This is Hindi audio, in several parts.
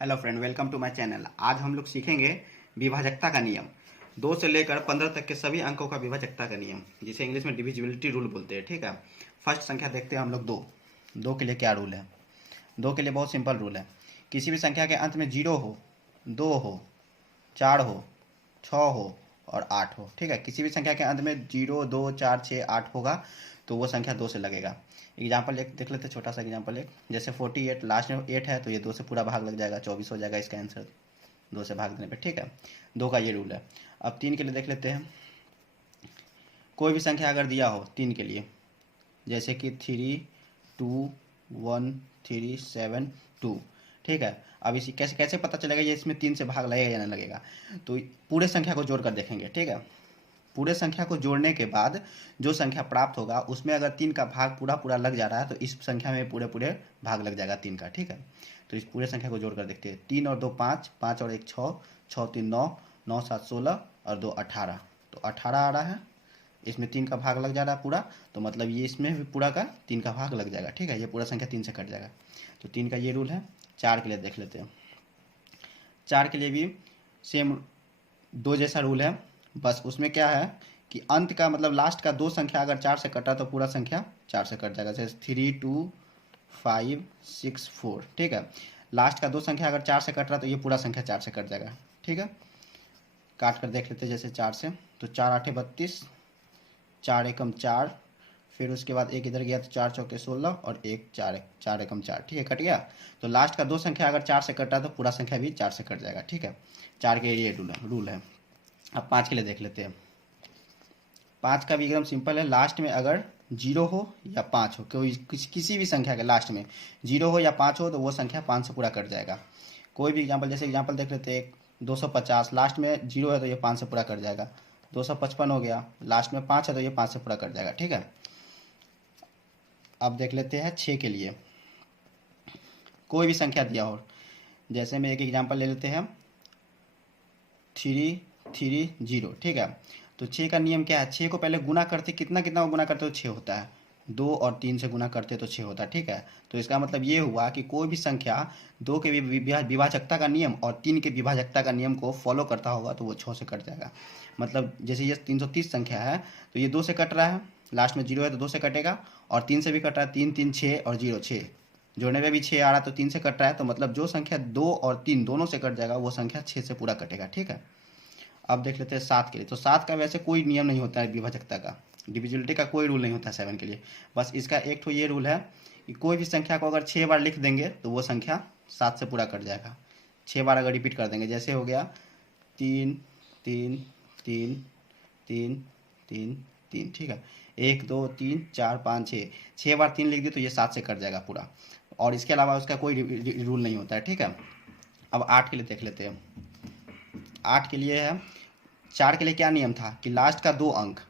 Hello friend, welcome to my channel. आज हम लोग सीखेंगे विभाजकता का नियम। 2 से लेकर 15 तक के सभी अंकों का विभाजकता का नियम, जिसे इंग्लिश में डिविजिबिलिटी रूल बोलते हैं। ठीक है। फर्स्ट संख्या देखते हैं हम लोग। दो दो के लिए क्या रूल है? दो के लिए बहुत सिंपल रूल है। किसी भी संख्या के अंत में 0 हो, 2 हो, 4 हो, 6 हो और 8 हो। ठीक है। किसी भी संख्या के अंत में 0, 2, 4, 6, 8 होगा तो वो संख्या 2 से लगेगा। एग्जाम्पल एक देख लेते हैं, छोटा सा एग्जाम्पल एक। जैसे 48, लास्ट में 8 है तो ये 2 से पूरा भाग लग जाएगा, 24 हो जाएगा इसका आंसर 2 से भाग देने पे। ठीक है। 2 का ये रूल है। अब 3 के लिए देख लेते हैं। कोई भी संख्या अगर दिया हो 3 के लिए, जैसे कि 3, 2, 1, 3, 7, 2। ठीक है। अब इसी कैसे कैसे पता चलेगा ये इसमें 3 से भाग लगेगा या नहीं लगेगा? तो पूरे संख्या को जोड़ कर देखेंगे। ठीक है। पूरे संख्या को जोड़ने के बाद जो संख्या प्राप्त होगा उसमें अगर 3 का भाग पूरा पूरा लग जा रहा है तो इस संख्या में पूरे पूरे भाग लग जाएगा 3 का। ठीक है। तो इस पूरे संख्या को जोड़ कर देखते हैं। 3 और 2 5, 5 और 1 6, 6 3 9, 9 7 16 और 2 18। तो 18 आ रहा है। इसमें 3 का भाग लग जा रहा है पूरा, तो मतलब ये इसमें भी पूरा का 3 का भाग लग जाएगा। ठीक है। ये पूरा संख्या 3 से कट जाएगा। तो 3 का ये रूल है। 4 के लिए देख लेते हैं। 4 के लिए भी सेम 2 जैसा रूल है। बस उसमें क्या है कि अंत का मतलब लास्ट का 2 संख्या अगर 4 से कटा तो पूरा संख्या 4 से कट जाएगा। जैसे 3, 2, 5, 6, 4। ठीक है। लास्ट का 2 संख्या अगर 4 से कट रहा तो ये पूरा संख्या 4 से कट जाएगा। ठीक है। काट कर देख लेते हैं। जैसे 4 से तो 4 8 32, 4 एकम 4, फिर उसके बाद एक इधर गया तो 4 चौके 16 और एक 4 एकम 4। ठीक है, कट गया। तो लास्ट का 2 संख्या अगर 4 से कटा तो पूरा संख्या भी 4 से कट जाएगा। ठीक है। 4 के ये रूल है। अब 5 के लिए देख लेते हैं। 5 का भी एकदम सिंपल है। लास्ट में अगर 0 हो या 5 हो, कोई किसी भी संख्या के लास्ट में 0 हो या 5 हो तो वो संख्या 5 से पूरा कट जाएगा। कोई भी एग्जाम्पल, जैसे एग्जाम्पल देख लेते हैं। 250, लास्ट में 0 है तो ये 5 से पूरा कट जाएगा। 255 हो गया, लास्ट में 5 है तो ये 5 से पूरा कट जाएगा। ठीक है। अब देख लेते हैं 6 के लिए। कोई भी संख्या दिया हो, जैसे में एक एग्जाम्पल ले लेते हैं 3 3 0। ठीक है। तो 6 का नियम क्या है? 6 को पहले गुना करते, कितना कितना गुना करते तो 6 होता है। 2 और 3 से गुना करते तो 6 होता है। ठीक है। तो इसका मतलब ये हुआ कि कोई भी संख्या 2 के विभाजकता का नियम और 3 के विभाजकता का नियम को फॉलो करता होगा तो वो 6 से कट जाएगा। मतलब जैसे ये 330 संख्या है तो ये 2 से कट रहा है, लास्ट में 0 है तो 2 से कटेगा, और 3 से भी कट रहा है। 3 3 6 और 0 6, जोड़ने में भी 6 आ रहा है तो 3 से कट रहा है। तो मतलब जो संख्या 2 और 3 दोनों से कट जाएगा वो संख्या 6 से पूरा कटेगा। ठीक है। अब देख लेते हैं 7 के लिए। तो 7 का वैसे कोई नियम नहीं होता है विभाजकता का, डिविजिबिलिटी का कोई रूल नहीं होता है 7 के लिए। बस इसका एक तो ये रूल है कि कोई भी संख्या को अगर 6 बार लिख देंगे तो वो संख्या 7 से पूरा कट जाएगा। 6 बार अगर रिपीट कर देंगे, जैसे हो गया 3 3 3 3 3 3। ठीक है। 1 2 3 4 5 6, 6 बार 3 लिख दिए तो ये 7 से कट जाएगा पूरा। और इसके अलावा उसका कोई रूल नहीं होता है। ठीक है। अब 8 के लिए देख लेते हैं। 8 के लिए है। 4 के लिए क्या नियम था कि लास्ट का दो अंक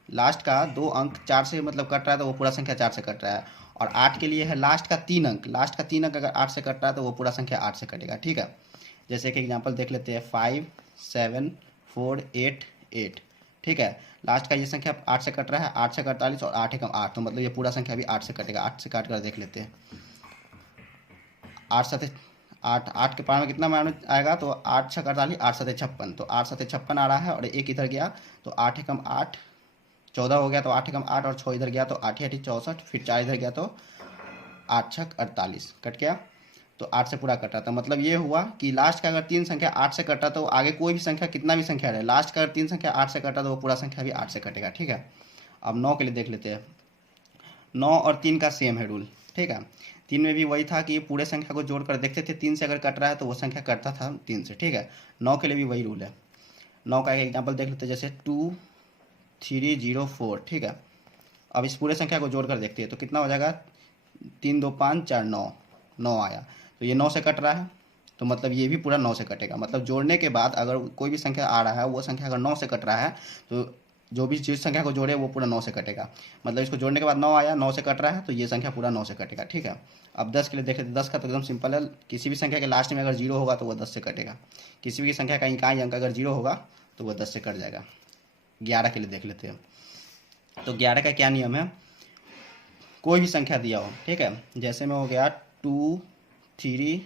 4 से मतलब कट रहा है तो वो पूरा संख्या 4 से कट रहा है। और 8 के लिए है लास्ट का 3 अंक अगर 8 से कट रहा है तो वो पूरा संख्या 8 से कटेगा। ठीक है। जैसे कि एग्जांपल देख लेते हैं 5 7 4 8 8। ठीक है। लास्ट का ये संख्या 8 से कट रहा है, 8 से 48 और 8 एकम 8, तो मतलब ये पूरा संख्या भी 8 से कटेगा। 8 से काट कर देख लेते हैं। 8 7 8, 8 के पार में कितना मान आएगा? तो 8 6 48, 8 7 56। तो 8 7 56 आ रहा है और एक इधर गया तो 8 एकम 8 14 हो गया, तो 8 एकम 8 और 6 इधर गया तो 8 8 64, फिर 4 इधर गया तो 8 6 48 कट गया। तो 8 से पूरा कटा। तो मतलब ये हुआ कि लास्ट का अगर 3 संख्या 8 से कटा तो आगे कोई भी संख्या कितना भी संख्या रहे, लास्ट का अगर 3 संख्या 8 से कटा तो वो पूरा संख्या भी 8 से कटेगा। ठीक है। अब 9 के लिए देख लेते हैं। 9 और 3 का सेम है रूल। ठीक है। 3 में भी वही था कि पूरे संख्या को जोड़ कर देखते थे, 3 से अगर कट रहा है तो वो संख्या कटता था 3 से। ठीक है। 9 के लिए भी वही रूल है। 9 का एक एग्जाम्पल देख लेते हैं, जैसे 2 3 0 4। ठीक है। अब इस पूरे संख्या को जोड़ कर देखते हैं तो कितना हो जाएगा? 3 2 5 4 9, 9 आया। तो ये 9 से कट रहा है तो मतलब ये भी पूरा 9 से कटेगा। मतलब जोड़ने के बाद अगर कोई भी संख्या आ रहा है वो संख्या अगर 9 से कट रहा है तो जो भी जिस संख्या को जोड़े वो पूरा 9 से कटेगा। मतलब इसको जोड़ने के बाद 9 आया, 9 से कट रहा है तो ये संख्या पूरा 9 से कटेगा। ठीक है। अब 10 के लिए देख लेते हैं। 10 का तो एकदम सिंपल है। किसी भी संख्या के लास्ट में अगर 0 होगा तो वो 10 से कटेगा। किसी भी संख्या का इकाई अंक अगर 0 होगा तो वो 10 से कट जाएगा। 11 के लिए देख लेते हैं। तो 11 का क्या नियम है? कोई भी संख्या दिया हो, ठीक है, जैसे में हो गया 2 3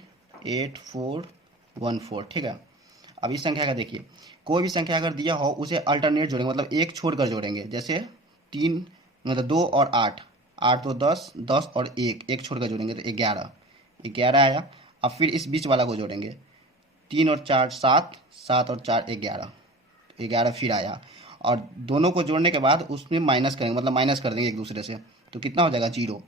8 4 1/4, ठीक है। अब इस संख्या का देखिए, कोई भी संख्या अगर दिया हो उसे अल्टरनेट जोड़ेंगे, मतलब एक छोड़कर जोड़ेंगे। जैसे 3 मतलब 2 और 8, 8 तो 10, 10 और एक छोड़कर जोड़ेंगे तो 11, 11 आया। अब फिर इस बीच वाला को जोड़ेंगे, 3 और 4 7, 7 और 4 11, 11 फिर आया। और दोनों को जोड़ने के बाद उसमें माइनस करेंगे, मतलब माइनस कर देंगे एक दूसरे से, तो कितना हो जाएगा 0।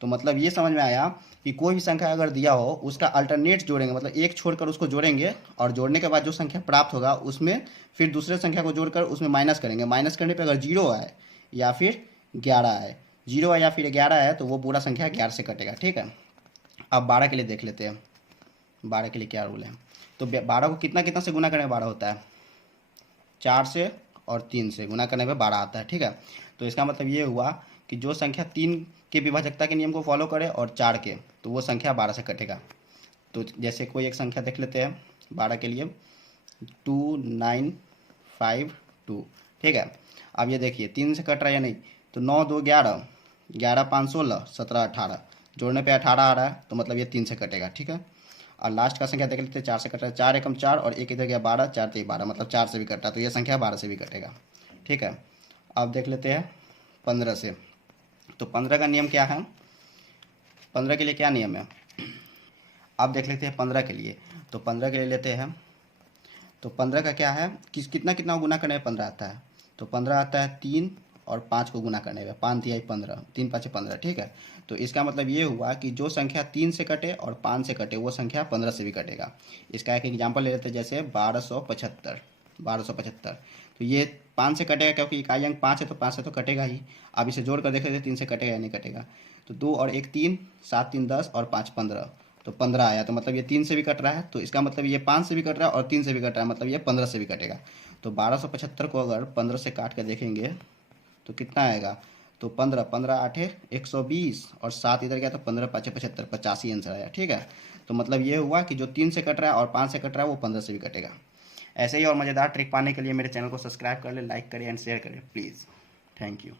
तो मतलब ये समझ में आया कि कोई भी संख्या अगर दिया हो उसका अल्टरनेट जोड़ेंगे, मतलब एक छोड़कर उसको जोड़ेंगे, और जोड़ने के बाद जो संख्या प्राप्त होगा उसमें फिर दूसरे संख्या को जोड़कर उसमें माइनस करेंगे। माइनस करने पे अगर 0 आए या फिर 11 आए, 0 आए या फिर 11 आए तो वो पूरा संख्या 11 से कटेगा, ठीक है। अब 12 के लिए देख लेते हैं, 12 के लिए क्या रूल है। तो 12 को कितना कितना से गुना करने में 12 होता है, 4 से और 3 से गुना करने पे 12 आता है, ठीक है। तो इसका मतलब ये हुआ कि जो संख्या 3 के विभाजकता के नियम को फॉलो करे और 4 के, तो वो संख्या 12 से कटेगा। तो जैसे कोई एक संख्या देख लेते हैं 12 के लिए, 2952, ठीक है। अब ये देखिए 3 से कट रहा है या नहीं, तो 9 2 11, 11 5 16, 17 18, जोड़ने पे 18 आ रहा है, तो मतलब ये 3 से कटेगा, ठीक है। और लास्ट का संख्या देख लेते हैं, 4 से कट रहा है, 4 एकम 4 और एक इधर गया 12, 4 3 12, मतलब 4 से भी कटा, तो ये संख्या 12 से भी कटेगा, ठीक है। अब देख लेते हैं 15 से। तो 15 का नियम क्या है, 15 के लिए क्या नियम है, अब देख लेते हैं 15 के लिए। तो 15 के लिए लेते हैं, तो 15 का क्या है, कितना कितना गुना करने में 15 आता है, तो 15 आता है 3 और 5 को गुना करने में, 5 तिहाई 15, 3 5 15, ठीक है। तो इसका मतलब ये हुआ कि जो संख्या 3 से कटे और 5 से कटे वो संख्या 15 से भी कटेगा। इसका एक एग्जाम्पल ले लेते हैं, जैसे 1275, 1275। तो ये 5 से कटेगा क्योंकि इकाई अंक 5 है, तो 5 से तो कटेगा ही। अब इसे जोड़ कर देख लेते हैं 3 से कटेगा या नहीं कटेगा। तो 2 और 1 3, 7 3 10 और 5 15, तो 15 आया। तो मतलब ये 3 से भी कट रहा है, तो इसका मतलब ये 5 से भी कट रहा है और 3 से भी कट रहा है, मतलब ये 15 से भी कटेगा। तो 1275 को अगर 15 से काट कर देखेंगे तो कितना आएगा, तो 15 15 8 120 और 7 इधर गया तो 15 5 75, 85 आंसर आया, ठीक है। तो मतलब ये हुआ कि जो 3 से कट रहा है और 5 से कट रहा है वो 15 से भी कटेगा। ऐसे ही और मज़ेदार ट्रिक पाने के लिए मेरे चैनल को सब्सक्राइब कर ले, लाइक करें एंड शेयर करें प्लीज़। Thank you.